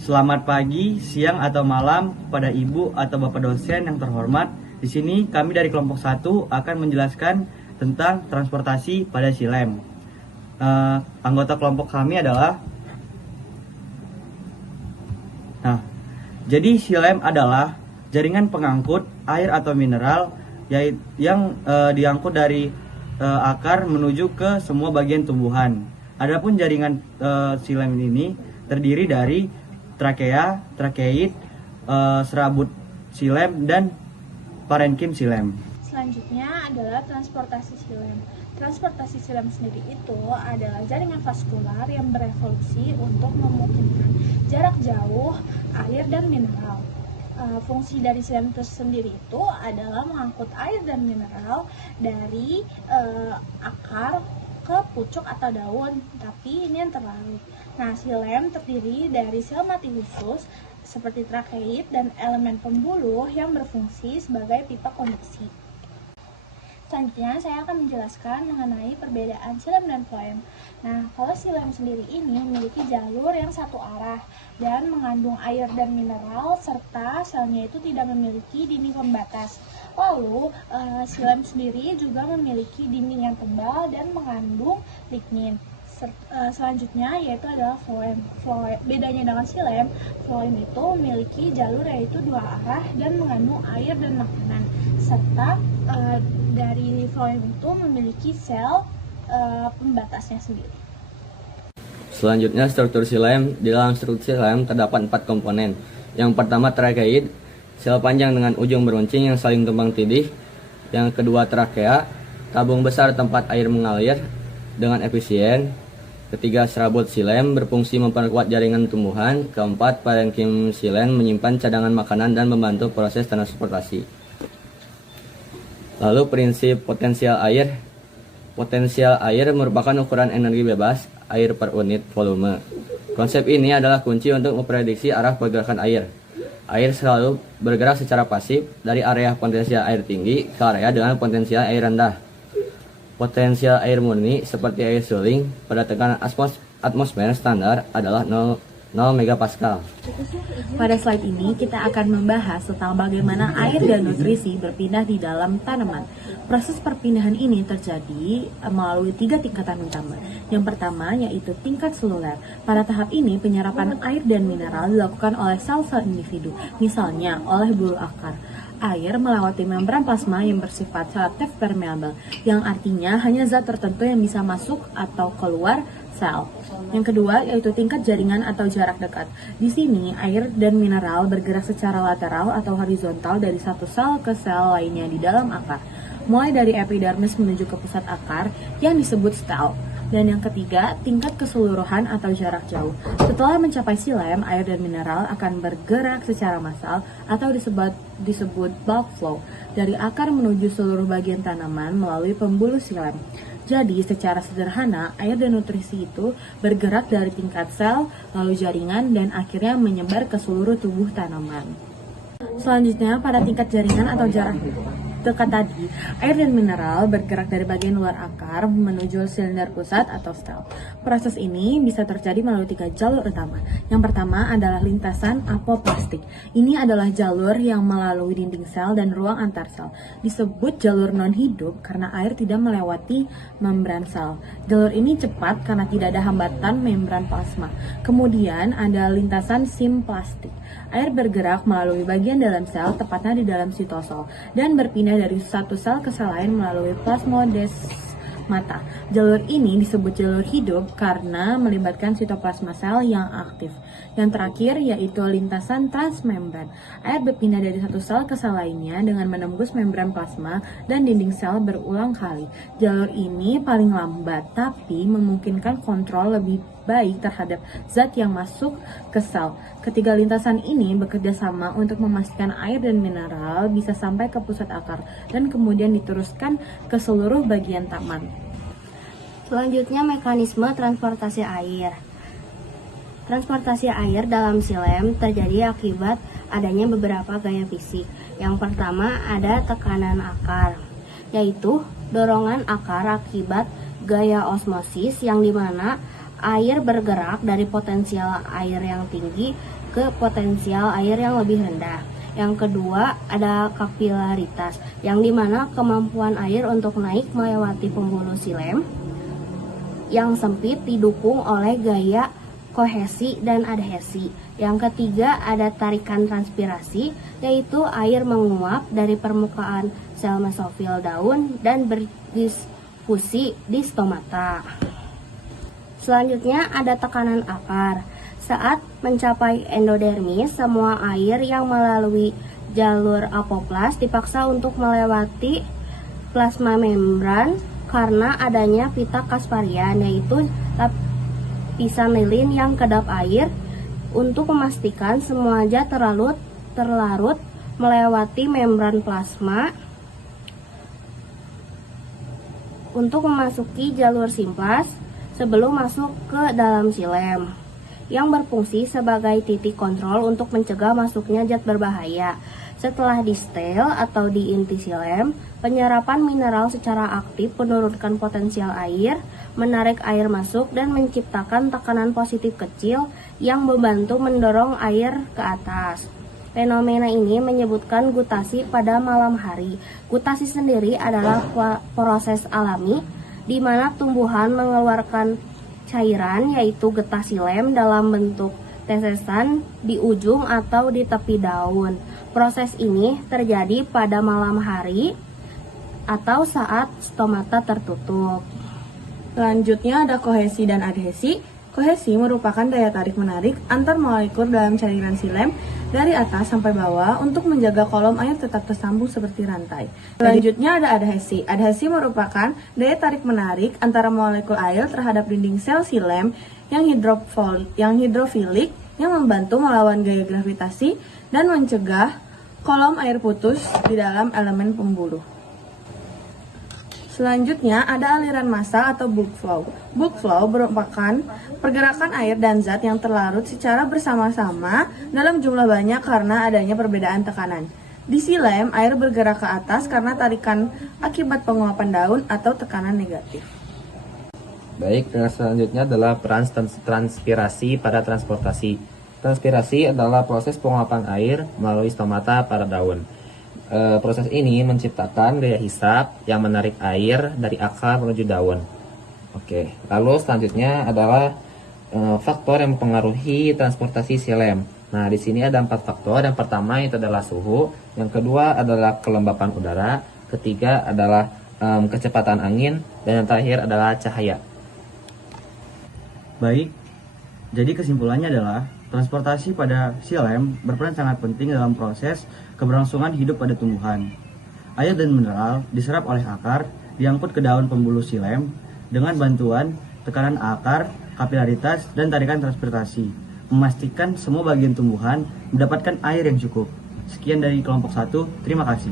Selamat pagi, siang atau malam kepada Ibu atau Bapak dosen yang terhormat. Di sini kami dari kelompok 1 akan menjelaskan tentang transportasi pada SILEM. Anggota kelompok kami adalah jadi SILEM adalah jaringan pengangkut air atau mineral yang diangkut dari akar menuju ke semua bagian tumbuhan. Adapun jaringan SILEM ini terdiri dari trakea, trakeit, serabut SILEM, dan parenkim SILEM. Selanjutnya adalah transportasi SILEM. Transportasi SILEM sendiri itu adalah jaringan vaskular yang berevolusi untuk memungkinkan jarak jauh air dan mineral. Fungsi dari SILEM tersendiri itu adalah mengangkut air dan mineral dari akar ke pucuk atau daun, tapi ini yang terlarut. Nah, SILEM terdiri dari sel mati khusus seperti trakeit dan elemen pembuluh yang berfungsi sebagai pipa konduksi. Selanjutnya saya akan menjelaskan mengenai perbedaan SILEM dan floem. Nah, kalau SILEM sendiri ini memiliki jalur yang satu arah dan mengandung air dan mineral serta selnya itu tidak memiliki dinding pembatas. Lalu SILEM sendiri juga memiliki dinding yang tebal dan mengandung lignin. Selanjutnya yaitu adalah floem. Bedanya dengan SILEM, floem itu memiliki jalur yaitu dua arah dan mengandung air dan makanan, serta dari floem itu memiliki sel pembatasnya sendiri. Selanjutnya struktur SILEM. Di dalam struktur SILEM terdapat 4 komponen. Yang pertama trakeit, sel panjang dengan ujung beruncing yang saling tumpang tindih. Yang kedua trakea, tabung besar tempat air mengalir dengan efisien. Ketiga, serabut SILEM berfungsi memperkuat jaringan tumbuhan. Keempat, parenkim SILEM menyimpan cadangan makanan dan membantu proses transportasi. Lalu prinsip potensial air. Potensial air merupakan ukuran energi bebas air per unit volume. Konsep ini adalah kunci untuk memprediksi arah pergerakan air. Air selalu bergerak secara pasif dari area potensial air tinggi ke area dengan potensial air rendah. Potensial air murni seperti air suling pada tekanan atmosfer standar adalah 0 megapascal. Pada slide ini kita akan membahas tentang bagaimana air dan nutrisi berpindah di dalam tanaman. Proses perpindahan ini terjadi melalui 3 tingkatan utama. Yang pertama yaitu tingkat seluler. Pada tahap ini penyerapan air dan mineral dilakukan oleh sel-sel individu, misalnya oleh bulu akar. Air melewati membran plasma yang bersifat selektif permeabel, yang artinya hanya zat tertentu yang bisa masuk atau keluar sel. Yang kedua yaitu tingkat jaringan atau jarak dekat. Di sini air dan mineral bergerak secara lateral atau horizontal dari satu sel ke sel lainnya di dalam akar, mulai dari epidermis menuju ke pusat akar yang disebut stel. Dan yang ketiga, tingkat keseluruhan atau jarak jauh. Setelah mencapai SILEM, air dan mineral akan bergerak secara massal atau disebut bulk flow dari akar menuju seluruh bagian tanaman melalui pembuluh SILEM. Jadi, secara sederhana, air dan nutrisi itu bergerak dari tingkat sel, lalu jaringan, dan akhirnya menyebar ke seluruh tubuh tanaman. Selanjutnya, pada tingkat jaringan atau jarak dekat tadi, air dan mineral bergerak dari bagian luar akar menuju silinder pusat atau stel. Proses ini bisa terjadi melalui 3 jalur utama. Yang pertama adalah lintasan apoplastik. Ini adalah jalur yang melalui dinding sel dan ruang antar sel. Disebut jalur non-hidup karena air tidak melewati membran sel. Jalur ini cepat karena tidak ada hambatan membran plasma. Kemudian ada lintasan simplastik. Air bergerak melalui bagian dalam sel, tepatnya di dalam sitosol, dan berpindah dari satu sel ke sel lain melalui plasmodesmata. Jalur ini disebut jalur hidup karena melibatkan sitoplasma sel yang aktif. Yang terakhir yaitu lintasan transmembran. Air berpindah dari satu sel ke sel lainnya dengan menembus membran plasma dan dinding sel berulang kali. Jalur ini paling lambat tapi memungkinkan kontrol lebih baik terhadap zat yang masuk ke sel. Ketiga lintasan ini bekerja sama untuk memastikan air dan mineral bisa sampai ke pusat akar dan kemudian diteruskan ke seluruh bagian taman. Selanjutnya mekanisme transportasi air. Transportasi air dalam SILEM terjadi akibat adanya beberapa gaya fisik. Yang pertama ada tekanan akar, yaitu dorongan akar akibat gaya osmosis yang dimana air bergerak dari potensial air yang tinggi ke potensial air yang lebih rendah. Yang kedua ada kapilaritas, yang dimana kemampuan air untuk naik melewati pembuluh silem yang sempit didukung oleh gaya kohesi dan adhesi. Yang ketiga ada tarikan transpirasi, yaitu air menguap dari permukaan sel mesofil daun dan berdiskusi di stomata. Selanjutnya ada tekanan akar. Saat mencapai endodermis, semua air yang melalui jalur apoplas dipaksa untuk melewati plasma membran karena adanya pita kasparian, yaitu lapisan lilin yang kedap air, untuk memastikan semua zat terlarut melewati membran plasma untuk memasuki jalur simplas sebelum masuk ke dalam silem, yang berfungsi sebagai titik kontrol untuk mencegah masuknya zat berbahaya. Setelah di stel atau di inti silem, penyerapan mineral secara aktif menurunkan potensial air, menarik air masuk, dan menciptakan tekanan positif kecil yang membantu mendorong air ke atas. Fenomena ini menyebutkan gutasi pada malam hari. Gutasi sendiri adalah proses alami di mana tumbuhan mengeluarkan cairan, yaitu getah silem dalam bentuk tetesan di ujung atau di tepi daun. Proses ini terjadi pada malam hari atau saat stomata tertutup. Selanjutnya ada kohesi dan adhesi. Kohesi merupakan daya tarik-menarik antar molekul dalam cairan silem dari atas sampai bawah untuk menjaga kolom air tetap tersambung seperti rantai. Selanjutnya ada adhesi. Adhesi merupakan daya tarik-menarik antara molekul air terhadap dinding sel silem yang hidrofilik yang membantu melawan gaya gravitasi dan mencegah kolom air putus di dalam elemen pembuluh. Selanjutnya ada aliran massa atau bulk flow. Bulk flow merupakan pergerakan air dan zat yang terlarut secara bersama-sama dalam jumlah banyak karena adanya perbedaan tekanan. Di silem, air bergerak ke atas karena tarikan akibat penguapan daun atau tekanan negatif. Baik, yang selanjutnya adalah peran transpirasi pada transportasi. Transpirasi adalah proses penguapan air melalui stomata pada daun. Proses ini menciptakan gaya hisap yang menarik air dari akar menuju daun. Oke, lalu selanjutnya adalah faktor yang mempengaruhi transportasi silem. Nah, di sini ada 4 faktor. Yang pertama itu adalah suhu, yang kedua adalah kelembapan udara, ketiga adalah kecepatan angin, dan yang terakhir adalah cahaya. Baik, jadi kesimpulannya adalah transportasi pada silem berperan sangat penting dalam proses keberlangsungan hidup pada tumbuhan. Air dan mineral diserap oleh akar, diangkut ke daun pembuluh silem dengan bantuan tekanan akar, kapilaritas, dan tarikan transpirasi, memastikan semua bagian tumbuhan mendapatkan air yang cukup. Sekian dari kelompok 1, terima kasih.